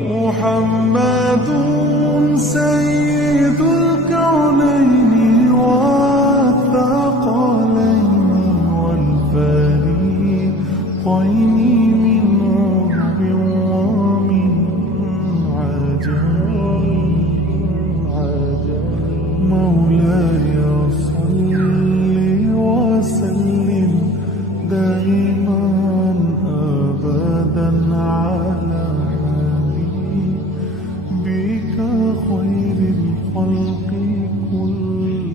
محمد سيد الكونين والثقلين والفريقين من عرب ومن عجم مولاي صل